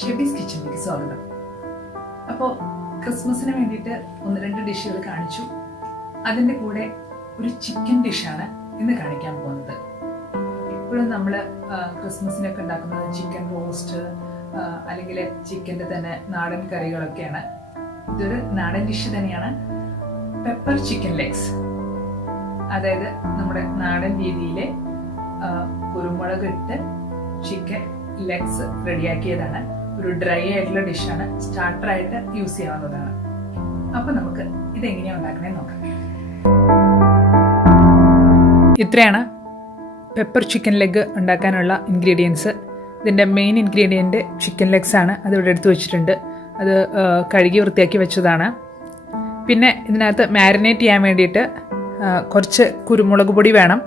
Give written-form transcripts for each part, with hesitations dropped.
ഷെബീസ് കിച്ചണിലേക്ക് സ്വാഗതം. അപ്പോൾ ക്രിസ്മസിന് വേണ്ടിയിട്ട് 1-2 ഡിഷുകൾ കാണിച്ചു. അതിൻ്റെ കൂടെ ഒരു ചിക്കൻ ഡിഷാണ് ഇന്ന് കാണിക്കാൻ പോകുന്നത്. ഇപ്പോഴും നമ്മൾ ക്രിസ്മസിനൊക്കെ ഉണ്ടാക്കുന്നത് ചിക്കൻ റോസ്റ്റ് അല്ലെങ്കിൽ ചിക്കൻ്റെ തന്നെ നാടൻ കറികളൊക്കെയാണ്. ഇതൊരു നാടൻ ഡിഷ് തന്നെയാണ്. പെപ്പർ ചിക്കൻ ലെഗ്സ്, അതായത് നമ്മുടെ നാടൻ രീതിയിൽ കുരുമുളക് ഇട്ട് ചിക്കൻ ലെഗ്സ് റെഡിയാക്കിയതാണ്. ഒരു ഡ്രൈ ആയിട്ടുള്ള ഡിഷാണ്. സ്റ്റാർട്ടറായിട്ട് യൂസ് ചെയ്യാവുന്നതാണ്. അപ്പൊ നമുക്ക് ഇതെങ്ങനെയാണ് ഉണ്ടാക്കണേ നോക്കാം. ഇത്രയാണ് പെപ്പർ ചിക്കൻ ലെഗ് ഉണ്ടാക്കാനുള്ള ഇൻഗ്രീഡിയൻസ്. ഇതിൻ്റെ മെയിൻ ഇൻഗ്രീഡിയൻറ്റ് ചിക്കൻ ലെഗ്സ് ആണ്. അത് ഇവിടെ എടുത്ത് വെച്ചിട്ടുണ്ട്. അത് കഴുകി വൃത്തിയാക്കി വെച്ചതാണ്. പിന്നെ ഇതിനകത്ത് മാരിനേറ്റ് ചെയ്യാൻ വേണ്ടിയിട്ട് കുറച്ച് കുരുമുളക് പൊടി വേണം,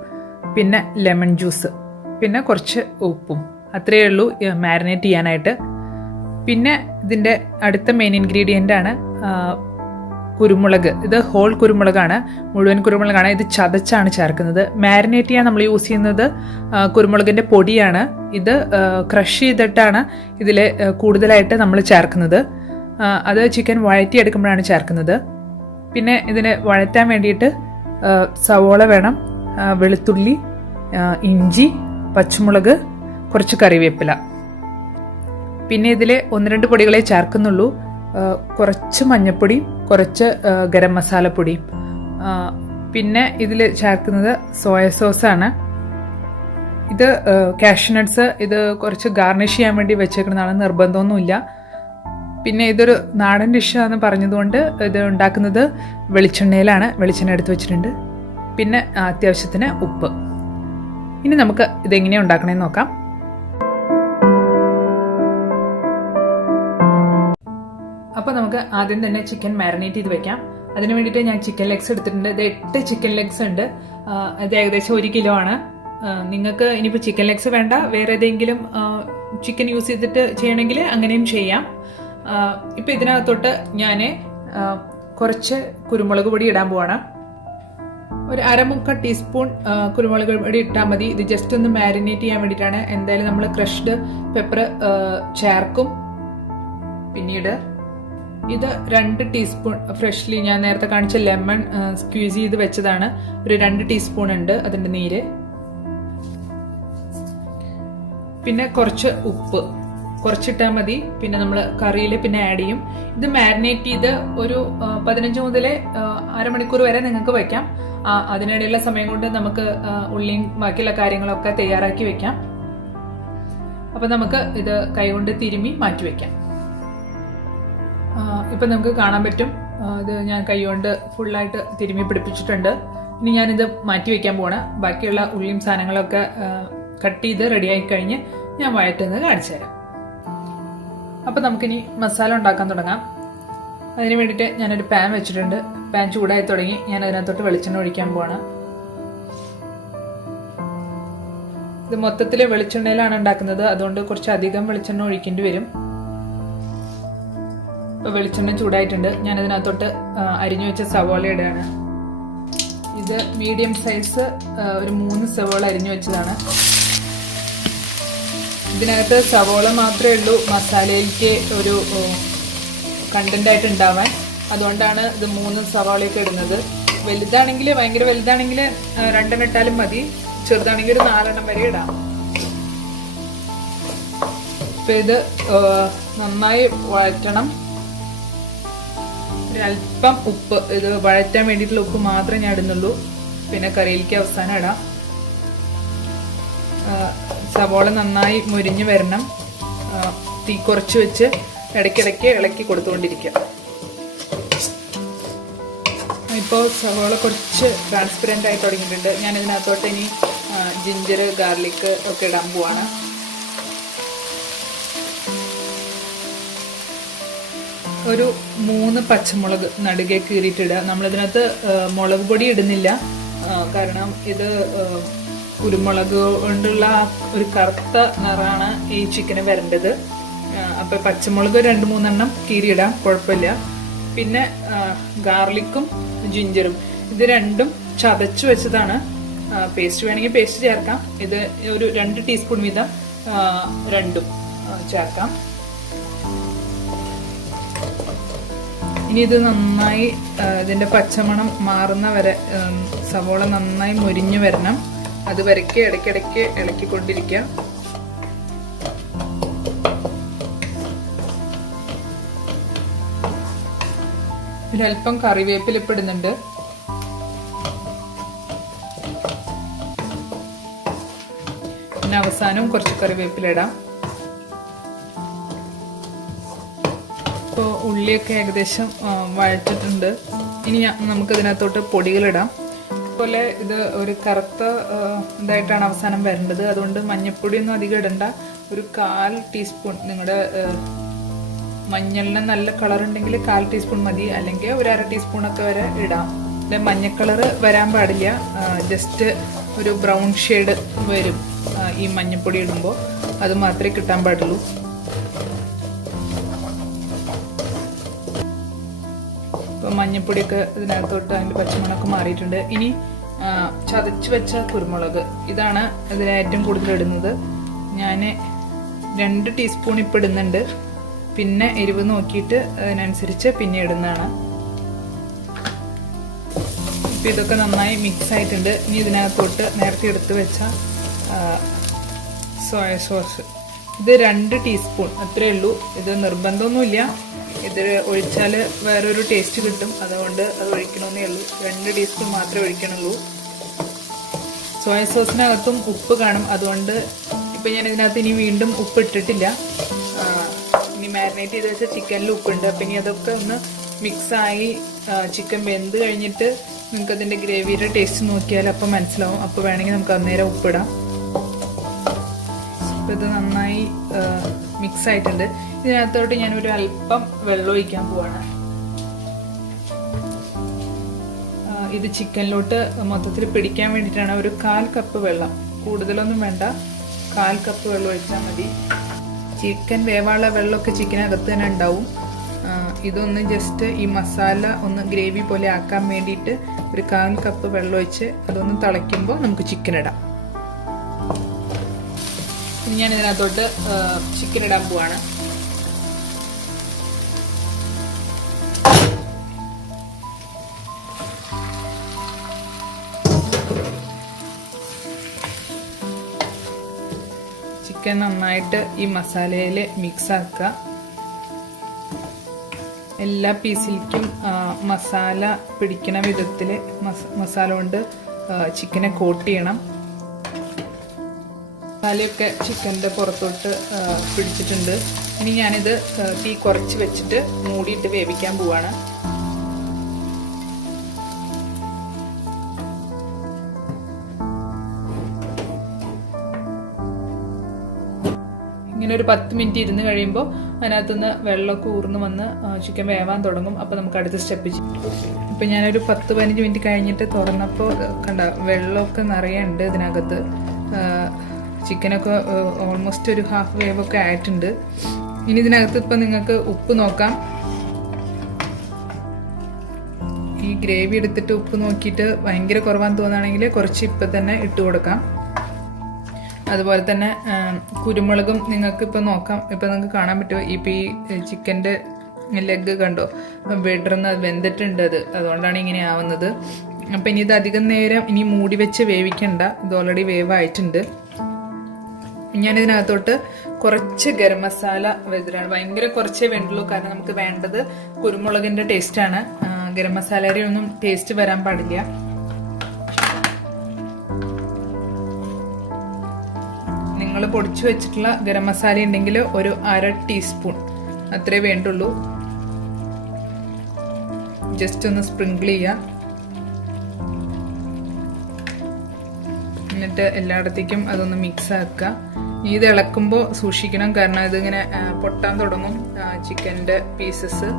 പിന്നെ ലെമൺ ജ്യൂസ്, പിന്നെ കുറച്ച് ഉപ്പും. അത്രയേ ഉള്ളൂ മാരിനേറ്റ് ചെയ്യാനായിട്ട്. പിന്നെ ഇതിൻ്റെ അടുത്ത മെയിൻ ഇൻഗ്രീഡിയൻ്റ് ആണ് കുരുമുളക്. ഇത് ഹോൾ കുരുമുളകാണ്, മുഴുവൻ കുരുമുളകാണ്. ഇത് ചതച്ചാണ് ചേർക്കുന്നത്. മാരിനേറ്റ് ചെയ്യാൻ നമ്മൾ യൂസ് ചെയ്യുന്നത് കുരുമുളകിൻ്റെ പൊടിയാണ്. ഇത് ക്രഷ് ചെയ്തിട്ടാണ് ഇതിൽ കൂടുതലായിട്ട് നമ്മൾ ചേർക്കുന്നത്. അത് ചിക്കൻ വഴറ്റിയെടുക്കുമ്പോഴാണ് ചേർക്കുന്നത്. പിന്നെ ഇതിന് വഴറ്റാൻ വേണ്ടിയിട്ട് സവോള വേണം, വെളുത്തുള്ളി, ഇഞ്ചി, പച്ചമുളക്, കുറച്ച് കറിവേപ്പില. പിന്നെ ഇതിൽ 1-2 പൊടികളെ ചേർക്കുന്നുള്ളൂ. കുറച്ച് മഞ്ഞൾപ്പൊടിയും കുറച്ച് ഗരം മസാലപ്പൊടിയും. പിന്നെ ഇതിൽ ചേർക്കുന്നത് സോയ സോസാണ്. ഇത് കാഷ്യൂനട്ട്സ്. ഇത് കുറച്ച് ഗാർണിഷ് ചെയ്യാൻ വേണ്ടി വെച്ചേക്കുന്നതാണ്, നിർബന്ധമൊന്നുമില്ല. പിന്നെ ഇതൊരു നാടൻ ഡിഷാന്ന് പറഞ്ഞതുകൊണ്ട് ഇത് ഉണ്ടാക്കുന്നത് വെളിച്ചെണ്ണയിലാണ്. വെളിച്ചെണ്ണ എടുത്ത് വെച്ചിട്ടുണ്ട്. പിന്നെ അത്യാവശ്യത്തിന് ഉപ്പ്. ഇനി നമുക്ക് ഇതെങ്ങനെയാണ് ഉണ്ടാക്കണമെന്ന് നോക്കാം. അപ്പോൾ നമുക്ക് ആദ്യം തന്നെ ചിക്കൻ മാരിനേറ്റ് ചെയ്ത് വെക്കാം. അതിന് വേണ്ടിയിട്ട് ഞാൻ ചിക്കൻ ലെഗ്സ് എടുത്തിട്ടുണ്ട്. ഇത് 8 ചിക്കൻ ലെഗ്സ് ഉണ്ട്. ഇത് ഏകദേശം 1 കിലോ ആണ്. നിങ്ങൾക്ക് ഇനിയിപ്പോൾ ചിക്കൻ ലെഗ്സ് വേണ്ട, വേറെ ഏതെങ്കിലും ചിക്കൻ യൂസ് ചെയ്തിട്ട് ചെയ്യണമെങ്കിൽ അങ്ങനെയും ചെയ്യാം. ഇപ്പം ഇതിനകത്തോട്ട് ഞാൻ കുറച്ച് കുരുമുളക് പൊടി ഇടാൻ പോവാണ്. ഒരു 1/4 ടീസ്പൂൺ കുരുമുളക് പൊടി ഇട്ടാൽ മതി. ഇത് ജസ്റ്റ് ഒന്ന് മാരിനേറ്റ് ചെയ്യാൻ വേണ്ടിയിട്ടാണ്. എന്തായാലും നമ്മൾ ക്രഷ്ഡ് പെപ്പർ ചേർക്കും. പിന്നീട് ഇത് 2 ടീസ്പൂൺ ഫ്രഷ്ലി ഞാൻ നേരത്തെ കാണിച്ച ലെമൺ സ്ക്വീസ് ചെയ്ത് വെച്ചതാണ്. ഒരു 2 ടീസ്പൂൺ ഉണ്ട് അതിൻ്റെ നീര്. പിന്നെ കുറച്ച് ഉപ്പ് കുറച്ചിട്ടാൽ മതി. പിന്നെ നമ്മൾ കറിയിൽ പിന്നെ ആഡ് ചെയ്യും. ഇത് മാരിനേറ്റ് ചെയ്ത് ഒരു 15 മുതൽ അരമണിക്കൂർ വരെ നിങ്ങൾക്ക് വയ്ക്കാം. അതിനിടയിലുള്ള സമയം കൊണ്ട് നമുക്ക് ഉള്ളിയും ബാക്കിയുള്ള കാര്യങ്ങളൊക്കെ തയ്യാറാക്കി വെക്കാം. അപ്പം നമുക്ക് ഇത് കൈകൊണ്ട് തിരുമ്മി മാറ്റി വെക്കാം. ഇപ്പം നമുക്ക് കാണാൻ പറ്റും, ഇത് ഞാൻ കൈകൊണ്ട് ഫുള്ളായിട്ട് തിരുമ്മി പിടിപ്പിച്ചിട്ടുണ്ട്. ഇനി ഞാനിത് മാറ്റി വെക്കാൻ പോവാണ്. ബാക്കിയുള്ള ഉള്ളിയും സാധനങ്ങളൊക്കെ കട്ട് ചെയ്ത് റെഡിയായി കഴിഞ്ഞ് ഞാൻ വഴറ്റുന്നത് കാണിച്ചു തരാം. അപ്പം നമുക്കിനി മസാല ഉണ്ടാക്കാൻ തുടങ്ങാം. അതിന് വേണ്ടിയിട്ട് ഞാനൊരു പാൻ വെച്ചിട്ടുണ്ട്. പാൻ ചൂടായി തുടങ്ങി. ഞാൻ അതിനകത്തോട്ട് വെളിച്ചെണ്ണ ഒഴിക്കാൻ പോവാണ്. ഇത് മൊത്തത്തിൽ വെളിച്ചെണ്ണയിലാണ് ഉണ്ടാക്കുന്നത്, അതുകൊണ്ട് കുറച്ച് അധികം വെളിച്ചെണ്ണ ഒഴിക്കേണ്ടി വരും. ഇപ്പോൾ വെളിച്ചെണ്ണ ചൂടായിട്ടുണ്ട്. ഞാൻ അതിനകത്തോട്ട് അരിഞ്ഞു വെച്ച സവോള ഇടുകയാണ്. ഇത് മീഡിയം സൈസ് ഒരു 3 സവോള അരിഞ്ഞു വെച്ചതാണ്. ഇതിനകത്ത് സവോള മാത്രമേ ഉള്ളൂ മസാലയിലേക്ക് ഒരു കണ്ടൻ്റായിട്ട് ഉണ്ടാവാൻ. അതുകൊണ്ടാണ് ഇത് 3 സവാളയൊക്കെ ഇടുന്നത്. വലുതാണെങ്കിൽ, ഭയങ്കര വലുതാണെങ്കിൽ 2 ഇട്ടാലും മതി. ചെറുതാണെങ്കിൽ ഒരു 4 വരെ ഇടാം. ഇപ്പം ഇത് നന്നായി വഴറ്റണം. ഒരല്പം ഉപ്പ്, ഇത് വഴറ്റാൻ വേണ്ടിയിട്ടുള്ള ഉപ്പ് മാത്രമേ ഞാൻ ഇടുന്നുള്ളൂ. പിന്നെ കറിയിലേക്ക് അവസാനം ഇടാം. സവോള നന്നായി മുരിഞ്ഞ് വരണം. തീ കുറച്ച് വെച്ച് ഇടയ്ക്കിടയ്ക്ക് ഇളക്കി കൊടുത്തുകൊണ്ടിരിക്കുക. ഇപ്പോൾ സവോള കുറച്ച് ട്രാൻസ്പെറൻ്റ് ആയി തുടങ്ങിയിട്ടുണ്ട്. ഞാൻ ഇതിനകത്തോട്ട് ഇനി ജിഞ്ചർ, ഗാർലിക് ഒക്കെ ഇടാൻ പോവാണ്. ഒരു 3 പച്ചമുളക് നടുകെ കീറിയിട്ടിടുക. നമ്മളിതിനകത്ത് മുളക് പൊടി ഇടുന്നില്ല, കാരണം ഇത് കുരുമുളക് കൊണ്ടുള്ള ഒരു കറുത്ത നിറമാണ് ഈ ചിക്കന് വരേണ്ടത്. അപ്പം പച്ചമുളക് 2-3 കീറിയിടാം, കുഴപ്പമില്ല. പിന്നെ ഗാർലിക്കും ജിഞ്ചറും ഇത് രണ്ടും ചതച്ച് വെച്ചതാണ്. പേസ്റ്റ് വേണമെങ്കിൽ പേസ്റ്റ് ചേർക്കാം. ഇത് ഒരു 2 ടീസ്പൂൺ വീതം രണ്ടും ചേർക്കാം. ഇനി ഇത് നന്നായി ഇതിൻ്റെ പച്ചമണം മാറുന്ന വരെ സവോള നന്നായി മൊരിഞ്ഞു വരണം. അതുവരയ്ക്ക് ഇടയ്ക്കിടയ്ക്ക് ഇളക്കിക്കൊണ്ടിരിക്കുക. ഇതിലൽപ്പം കറിവേപ്പില ഇടുന്നുണ്ട്. പിന്നെ അവസാനം കുറച്ച് കറിവേപ്പില ഇടാം. ഇപ്പോൾ ഉള്ളിയൊക്കെ ഏകദേശം വഴറ്റിട്ടുണ്ട്. ഇനി നമുക്ക് ഇതിനകത്തോട്ട് പൊടികളിടാം. അതുപോലെ ഇത് ഒരു കറുത്ത ഇതായിട്ടാണ് അവസാനം വരേണ്ടത്. അതുകൊണ്ട് മഞ്ഞൾപ്പൊടിയൊന്നും അധികം ഇടണ്ട. ഒരു 1/4 ടീസ്പൂൺ, നിങ്ങളുടെ മഞ്ഞളിന് നല്ല കളർ ഉണ്ടെങ്കിൽ 1/4 ടീസ്പൂൺ മതി, അല്ലെങ്കിൽ ഒരു 1/2 ടീസ്പൂണൊക്കെ വരെ ഇടാം. മഞ്ഞ കളർ വരാൻ പാടില്ല, ജസ്റ്റ് ഒരു ബ്രൗൺ ഷെയ്ഡ് വരും ഈ മഞ്ഞൾപ്പൊടി ഇടുമ്പോൾ, അത് മാത്രമേ കിട്ടാൻ പാടുള്ളൂ. ഇപ്പോൾ മഞ്ഞൾപ്പൊടിയൊക്കെ ഇതിനകത്തോട്ട് അതിൻ്റെ പച്ചമണമൊക്കെ മാറിയിട്ടുണ്ട്. ഇനി ചതച്ച് വെച്ച കുരുമുളക്, ഇതാണ് ഇതിൽ ഏറ്റവും കൂടുതൽ ഇടുന്നത്. ഞാൻ 2 ടീസ്പൂൺ ഇപ്പം ഇടുന്നുണ്ട്. പിന്നെ എരിവ് നോക്കിയിട്ട് അതിനനുസരിച്ച് പിന്നെ ഇടുന്നതാണ്. ഇപ്പം ഇതൊക്കെ നന്നായി മിക്സ് ആയിട്ടുണ്ട്. ഇനി ഇതിനകത്തോട്ട് നേരത്തെ എടുത്ത് വെച്ച സോയ സോസ്, ഇത് 2 ടീസ്പൂൺ അത്രയേ ഉള്ളൂ. ഇത് നിർബന്ധമൊന്നുമില്ല, ഇത് ഒഴിച്ചാൽ വേറൊരു ടേസ്റ്റ് കിട്ടും, അതുകൊണ്ട് അത് ഒഴിക്കണമെന്നേ ഉള്ളൂ. 2 ടീസ്പൂൺ മാത്രമേ ഒഴിക്കണുള്ളൂ. സോയ സോസിനകത്തും ഉപ്പ് കാണും, അതുകൊണ്ട് ഇപ്പം ഞാൻ ഇതിനകത്ത് ഇനി വീണ്ടും ഉപ്പ് ഇട്ടിട്ടില്ല. ഇനി മാരിനേറ്റ് ചെയ്ത് വെച്ച ചിക്കനിൽ ഉപ്പുണ്ട്. അപ്പം ഇനി അതൊക്കെ ഒന്ന് മിക്സായി ചിക്കൻ വെന്ത് കഴിഞ്ഞിട്ട് നിങ്ങൾക്ക് അതിൻ്റെ ഗ്രേവിയുടെ ടേസ്റ്റ് നോക്കിയാൽ അപ്പം മനസ്സിലാവും. അപ്പോൾ വേണമെങ്കിൽ നമുക്ക് അന്നേരം ഉപ്പിടാം. അപ്പോൾ ഇത് നന്നായി മിക്സ് ആയിട്ടുണ്ട്. ഇതിനകത്തോട്ട് ഞാനൊരു അല്പം വെള്ളം ഒഴിക്കാൻ പോവാണ്. ഇത് ചിക്കനിലോട്ട് മൊത്തത്തിൽ പിടിക്കാൻ വേണ്ടിയിട്ടാണ്. ഒരു 1/4 കപ്പ് വെള്ളം, കൂടുതലൊന്നും വേണ്ട, 1/4 കപ്പ് വെള്ളം ഒഴിച്ചാൽ മതി. ചിക്കൻ വേവാനുള്ള വെള്ളമൊക്കെ ചിക്കനകത്ത് തന്നെ ഉണ്ടാവും. ഇതൊന്ന് ജസ്റ്റ് ഈ മസാല ഒന്ന് ഗ്രേവി പോലെ ആക്കാൻ വേണ്ടിയിട്ട് ഒരു 1/4 കപ്പ് വെള്ളം ഒഴിച്ച് അതൊന്ന് തിളയ്ക്കുമ്പോൾ നമുക്ക് ചിക്കൻ ഇടാം. ഞാൻ ഇതിനകത്തോട്ട് ചിക്കൻ ഇടാൻ പോവാണ്. ചിക്കൻ നന്നായിട്ട് ഈ മസാലയിൽ മിക്സ് ആക്കുക. എല്ലാ പീസിലേക്കും മസാല പിടിക്കണ വിധത്തിൽ മസാല കൊണ്ട് ചിക്കനെ കോട്ട് ചെയ്യണം. മസാലയൊക്കെ ചിക്കൻ്റെ പുറത്തോട്ട് പിടിച്ചിട്ടുണ്ട്. ഇനി ഞാനിത് തീ കുറച്ച് വെച്ചിട്ട് മൂടിയിട്ട് വേവിക്കാൻ പോവാണ്. ഇങ്ങനെ ഒരു 10 മിനിറ്റ് ഇരുന്ന് കഴിയുമ്പോൾ അതിനകത്തുനിന്ന് വെള്ളമൊക്കെ ഊർന്ന് വന്ന് ചിക്കൻ വേവാൻ തുടങ്ങും. അപ്പോൾ നമുക്ക് അടുത്ത സ്റ്റെപ്പ് ചെയ്യും. ഇപ്പം ഞാനൊരു 10-15 മിനിറ്റ് കഴിഞ്ഞിട്ട് തുറന്നപ്പോൾ കണ്ട വെള്ളമൊക്കെ നിറയുണ്ട് ഇതിനകത്ത്. ചിക്കനൊക്കെ ഓൾമോസ്റ്റ് ഒരു ഹാഫ് വേവൊക്കെ ആയിട്ടുണ്ട്. ഇനി ഇതിനകത്ത് ഇപ്പം നിങ്ങൾക്ക് ഉപ്പ് നോക്കാം. ഈ ഗ്രേവി എടുത്തിട്ട് ഉപ്പ് നോക്കിയിട്ട് ഭയങ്കര കുറവാന്ന് തോന്നുകയാണെങ്കിൽ കുറച്ച് ഇപ്പം തന്നെ ഇട്ട് കൊടുക്കാം. അതുപോലെ തന്നെ കുരുമുളകും നിങ്ങൾക്ക് ഇപ്പം നോക്കാം. ഇപ്പം നിങ്ങൾക്ക് കാണാൻ പറ്റുമോ, ഇപ്പം ഈ ചിക്കൻ്റെ ലെഗ് കണ്ടോ വെടർന്ന് വെന്തിട്ടുണ്ട്. അതുകൊണ്ടാണ് ഇങ്ങനെ ആവുന്നത്. അപ്പം ഇനി ഇത് അധികം നേരം ഇനി മൂടി വെച്ച് വേവിക്കണ്ട, ഇത് ഓൾറെഡി വേവായിട്ടുണ്ട്. ഞാനിതിനകത്തോട്ട് കുറച്ച് ഗരം മസാല വെതിരാണ്, ഭയങ്കര കുറച്ചേ വേണ്ടുള്ളൂ, കാരണം നമുക്ക് വേണ്ടത് കുരുമുളകിൻ്റെ ടേസ്റ്റാണ്. ഗരം മസാലയുടെ ഒന്നും ടേസ്റ്റ് വരാൻ പാടില്ല. നിങ്ങൾ പൊടിച്ചു വെച്ചിട്ടുള്ള ഗരം മസാല ഉണ്ടെങ്കിൽ ഒരു 1/2 ടീസ്പൂൺ അത്രേ വേണ്ടുള്ളൂ. ജസ്റ്റ് ഒന്ന് സ്പ്രിങ്കിൾ ചെയ്യുക. എന്നിട്ട് എല്ലായിടത്തേക്കും അതൊന്ന് മിക്സ് ആക്കുക. ഇത് ഇളക്കുമ്പോൾ സൂക്ഷിക്കണം, കാരണം ഇതിങ്ങനെ പൊട്ടാൻ തുടങ്ങും ചിക്കൻ്റെ പീസസ്.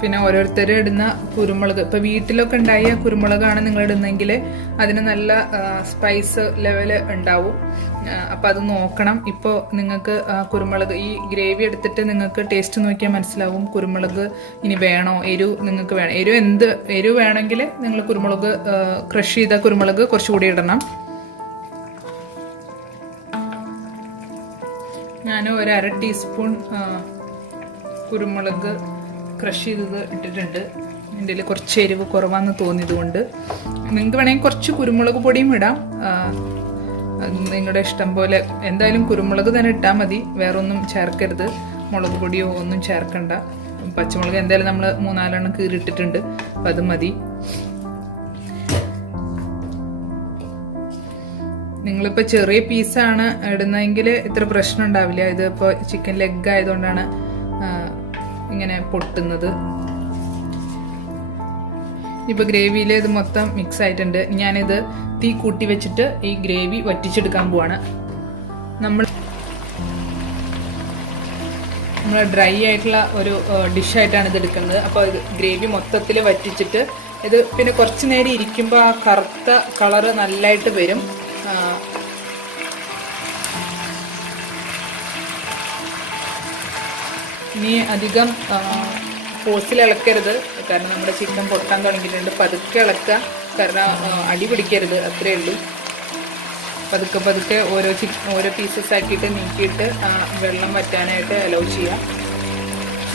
പിന്നെ ഓരോരുത്തർ ഇടുന്ന കുരുമുളക്, ഇപ്പോൾ വീട്ടിലൊക്കെ ഉണ്ടായ കുരുമുളകാണ് നിങ്ങൾ ഇടുന്നെങ്കിൽ അതിന് നല്ല സ്പൈസ് ലെവല് ഉണ്ടാവും. അപ്പോൾ അത് നോക്കണം. ഇപ്പോൾ നിങ്ങൾക്ക് കുരുമുളക് ഈ ഗ്രേവി എടുത്തിട്ട് നിങ്ങൾക്ക് ടേസ്റ്റ് നോക്കിയാൽ മനസ്സിലാവും കുരുമുളക് ഇനി വേണോ, എരിവ് നിങ്ങൾക്ക് വേണം. എരിവ് വേണമെങ്കിൽ നിങ്ങൾ കുരുമുളക് ക്രഷ് ചെയ്ത കുരുമുളക് കുറച്ചുകൂടി ഇടണം. ഞാൻ ഒരു 1/2 ടീസ്പൂൺ കുരുമുളക് ക്രഷ് ചെയ്തത് ഇട്ടിട്ടുണ്ട്. എൻ്റെ കയ്യിൽ കുറച്ച് എരിവ് കുറവാന്ന് തോന്നിയതുകൊണ്ട്. നിങ്ങൾക്ക് വേണമെങ്കിൽ കുറച്ച് കുരുമുളക് പൊടിയും ഇടാം, നിങ്ങളുടെ ഇഷ്ടം പോലെ. എന്തായാലും കുരുമുളക് തന്നെ ഇട്ടാൽ മതി, വേറെ ഒന്നും ചേർക്കരുത്, മുളക് പൊടിയോ ഒന്നും ചേർക്കണ്ട. പച്ചമുളക് എന്തായാലും നമ്മൾ 3-4 കീറിയിട്ടിട്ടുണ്ട്, അപ്പം അത് മതി. നിങ്ങളിപ്പോൾ ചെറിയ പീസാണ് ഇടുന്നതെങ്കിൽ ഇത്ര പ്രശ്നം ഉണ്ടാവില്ല. ഇതിപ്പോൾ ചിക്കൻ ലെഗ് ആയതുകൊണ്ടാണ് ഇങ്ങനെ പൊട്ടുന്നത്. ഇപ്പോൾ ഗ്രേവിയിൽ ഇത് മൊത്തം മിക്സ് ആയിട്ടുണ്ട്. ഞാനിത് തീ കൂട്ടി വെച്ചിട്ട് ഈ ഗ്രേവി വറ്റിച്ചെടുക്കാൻ പോവാണ്. നമ്മൾ ഡ്രൈ ആയിട്ടുള്ള ഒരു ഡിഷായിട്ടാണ് ഇത് എടുക്കുന്നത്. അപ്പോൾ ഇത് ഗ്രേവി മൊത്തത്തിൽ വറ്റിച്ചിട്ട് ഇത് പിന്നെ കുറച്ച് നേരം ഇരിക്കുമ്പോൾ ആ കറുത്ത കളറ് നല്ലതായിട്ട് വരും. ഇനി അധികം ഫോഴ്സിൽ ഇളക്കരുത്, കാരണം നമ്മുടെ ചിക്കൻ പൊട്ടാൻ തുടങ്ങിയിട്ടുണ്ട്. പതുക്കെ ഇളക്കുക, കാരണം അടി പിടിക്കരുത്, അത്രയേ ഉള്ളൂ. പതുക്കെ പതുക്കെ ഓരോ പീസസ് ആക്കിയിട്ട് നീക്കിയിട്ട് വെള്ളം വറ്റാനായിട്ട് അലോ ചെയ്യാം.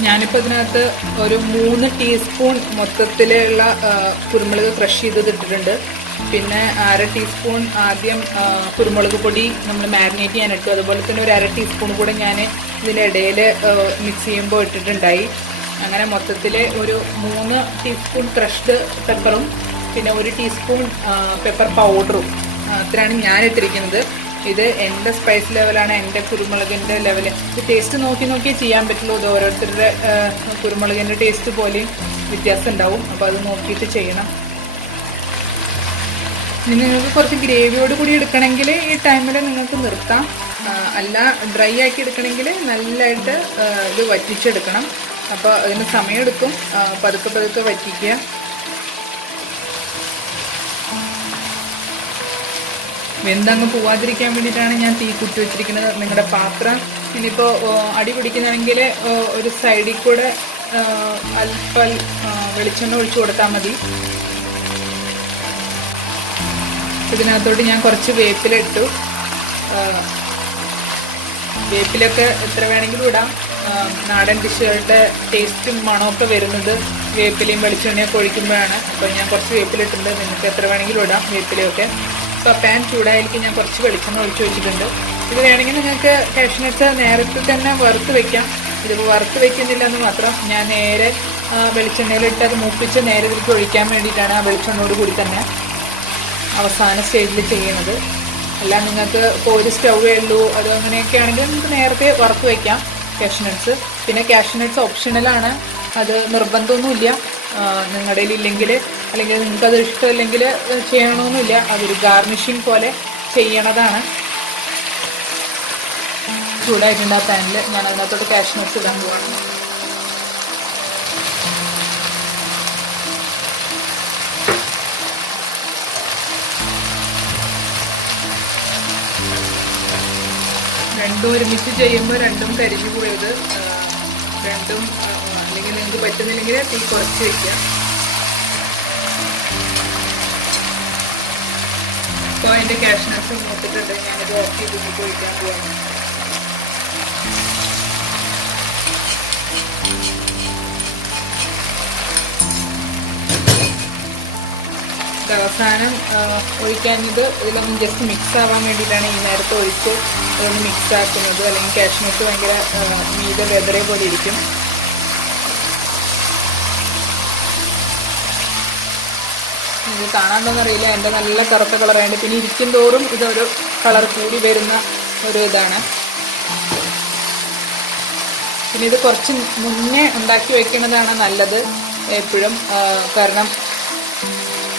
ഞാനിപ്പോൾ ഇതിനകത്ത് ഒരു 3 ടീസ്പൂൺ മൊത്തത്തിലുള്ള കുരുമുളക് ക്രഷ് ചെയ്തത് ഇട്ടിട്ടുണ്ട്. പിന്നെ 1/2 ടീസ്പൂൺ ആദ്യം കുരുമുളക് പൊടി നമ്മൾ മാരിനേറ്റ് ചെയ്യാൻ ഇട്ടു. അതുപോലെ തന്നെ ഒരു 1/2 ടീസ്പൂൺ കൂടെ ഞാൻ ഇതിൻ്റെ ഇടയിൽ മിക്സ് ചെയ്യുമ്പോൾ ഇട്ടിട്ടുണ്ടായി. അങ്ങനെ മൊത്തത്തിൽ ഒരു 3 ടീസ്പൂൺ ക്രഷ്ഡ് പെപ്പറും പിന്നെ 1 ടീസ്പൂൺ പെപ്പർ പൗഡറും, അത്രയാണ് ഞാൻ ഇട്ടിരിക്കുന്നത്. ഇത് എൻ്റെ സ്പൈസ് ലെവലാണ്, എൻ്റെ കുരുമുളകിൻ്റെ ലെവല്. ഇത് ടേസ്റ്റ് നോക്കിയേ ചെയ്യാൻ പറ്റുള്ളൂ. ഇത് ഓരോരുത്തരുടെ കുരുമുളകിൻ്റെ ടേസ്റ്റ് പോലെയും വ്യത്യാസം ഉണ്ടാവും, അപ്പോൾ അത് നോക്കിയിട്ട് ചെയ്യണം. നിങ്ങൾക്ക് കുറച്ച് ഗ്രേവിയോട് കൂടി എടുക്കണമെങ്കിൽ ഈ ടൈമിൽ നിങ്ങൾക്ക് നിർത്താം. അല്ല ഡ്രൈ ആക്കി എടുക്കണമെങ്കിൽ നല്ലതായിട്ട് ഇത് വറ്റിച്ചെടുക്കണം. അപ്പോൾ അതിന് സമയമെടുക്കും, പതുക്കെ വറ്റിക്കുക. വെന്തങ്ങ് പോവാതിരിക്കാൻ വേണ്ടിയിട്ടാണ് ഞാൻ തീ കുത്തി വെച്ചിരിക്കുന്നത്. നിങ്ങളുടെ പാത്രം ഇനിയിപ്പോൾ അടി പിടിക്കുന്നതെങ്കിൽ ഒരു സൈഡിൽ കൂടെ അല്പം വെളിച്ചെണ്ണ ഒഴിച്ചു കൊടുത്താൽ മതി. ഇതിനകത്തോട്ട് ഞാൻ കുറച്ച് വേപ്പില ഇട്ടു. വേപ്പിലൊക്കെ എത്ര വേണമെങ്കിലും ഇടാം. നാടൻ ഡിഷുകളുടെ ടേസ്റ്റും മണമൊക്കെ വരുന്നത് വേപ്പിലയും വെളിച്ചെണ്ണയൊക്കെ ഒഴിക്കുമ്പോഴാണ്. അപ്പോൾ ഞാൻ കുറച്ച് വേപ്പിലിട്ടുണ്ട്, നിങ്ങൾക്ക് എത്ര വേണമെങ്കിലും ഇടാം വേപ്പിലയൊക്കെ. അപ്പോൾ പാൻ ചൂടായിരിക്കും ഞാൻ കുറച്ച് വെളിച്ചെണ്ണ ഒഴിച്ച് വെച്ചിട്ടുണ്ട്. ഇത് വേണമെങ്കിൽ നിങ്ങൾക്ക് കാഷ്നട്ട് നേരത്തെ തന്നെ വറുത്ത് വെക്കാം. ഇതിപ്പോൾ വറുത്ത് വെക്കുന്നില്ല എന്ന് മാത്രം, ഞാൻ നേരെ വെളിച്ചെണ്ണയിലിട്ട് അത് മൂപ്പിച്ച് നേരെ ഇതിലേക്ക് ഒഴിക്കാൻ വേണ്ടിയിട്ടാണ് ആ വെളിച്ചെണ്ണയോട് കൂടി തന്നെ അവസാന സ്റ്റേജിൽ ചെയ്യണത്. അല്ല നിങ്ങൾക്ക് ഇപ്പോൾ ഒരു സ്റ്റൗവേ ഉള്ളൂ അത് അങ്ങനെയൊക്കെ ആണെങ്കിൽ നിങ്ങൾക്ക് നേരത്തെ വറുത്ത് വയ്ക്കാം കാഷ്നട്ട്സ്. പിന്നെ കാഷ്നട്ട്സ് ഓപ്ഷണലാണ്, അത് നിർബന്ധമൊന്നുമില്ല. നിങ്ങളുടെ ഇല്ലെങ്കിൽ അല്ലെങ്കിൽ നിങ്ങൾക്കത് ഇഷ്ടമില്ലെങ്കിൽ ചെയ്യണമെന്നില്ല, അതൊരു ഗാർണിഷിങ് പോലെ ചെയ്യണതാണ്. ചൂടായിട്ടുണ്ട് ആ പാനിൽ, ഞാൻ അതിനകത്തോട്ട് കാഷ്നട്ട്സ് ഇടാൻ പോവാണ്. രണ്ടും ഒരുമിച്ച് ചെയ്യുമ്പോൾ രണ്ടും കരിഞ്ഞു പോയത്, രണ്ടും അല്ലെങ്കിൽ നിങ്ങൾക്ക് പറ്റുന്നില്ലെങ്കിൽ തീ കുറച്ച് വയ്ക്കുക. അപ്പോൾ അതിൻ്റെ കാഷ്നട്ട്സ് മൂത്തിട്ടുണ്ട്, ഞാനിത് ഓഫ് ചെയ്തിട്ട് ഒഴിക്കാൻ പോവാണ്. അവസാനം ഒഴിക്കാഞ്ഞത് ഇതിലൊന്ന് ജസ്റ്റ് മിക്സ് ആവാൻ വേണ്ടിയിട്ടാണ് ഈ നേരത്തെ ഒഴിച്ച് അതൊന്ന് മിക്സ് ആക്കുന്നത്. അല്ലെങ്കിൽ കാഷ്നട്ട് ഭയങ്കര മീതെ വെതറേ പോലെ ഇരിക്കും. ഇത് കാണാണ്ടോന്നറിയില്ല, എൻ്റെ നല്ല കറുത്ത കളറായിട്ട് പിന്നെ ഇരിക്കും തോറും ഇതൊരു കളർ കൂടി വരുന്ന ഒരു ഇതാണ്. പിന്നെ ഇത് കുറച്ച് മുന്നേ ഉണ്ടാക്കി വെക്കുന്നതാണ് നല്ലത് എപ്പോഴും, കാരണം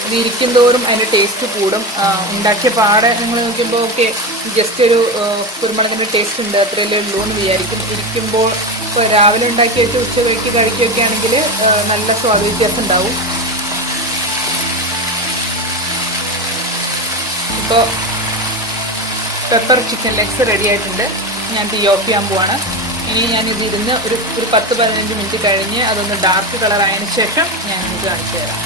ഇത് ഇരിക്കും തോറും അതിൻ്റെ ടേസ്റ്റ് കൂടും. ഉണ്ടാക്കിയ പാടെ നിങ്ങൾ നോക്കുമ്പോൾ ഓക്കെ ജസ്റ്റ് ഒരു കുരുമുളകിൻ്റെ ടേസ്റ്റ് ഉണ്ട് അത്രയല്ലേ ഉള്ളൂ എന്ന് വിചാരിക്കും. ഇരിക്കുമ്പോൾ ഇപ്പോൾ രാവിലെ ഉണ്ടാക്കി വെച്ച് ഉച്ചയ്ക്ക് കഴിക്കുകയൊക്കെ ആണെങ്കിൽ നല്ല സ്വാദ വ്യത്യാസം ഉണ്ടാവും. ഇപ്പോൾ പെപ്പർ ചിക്കൻ ലെഗ്സ് റെഡി ആയിട്ടുണ്ട്. ഞാൻ തീ ഓഫ് ചെയ്യാൻ പോവാണ്. ഇനി ഞാനിതിരുന്ന് ഒരു 10-15 മിനിറ്റ് കഴിഞ്ഞ് അതൊന്ന് ഡാർക്ക് കളർ ആയതിനു ശേഷം ഞാൻ ഇത് കാണിച്ചു തരാം.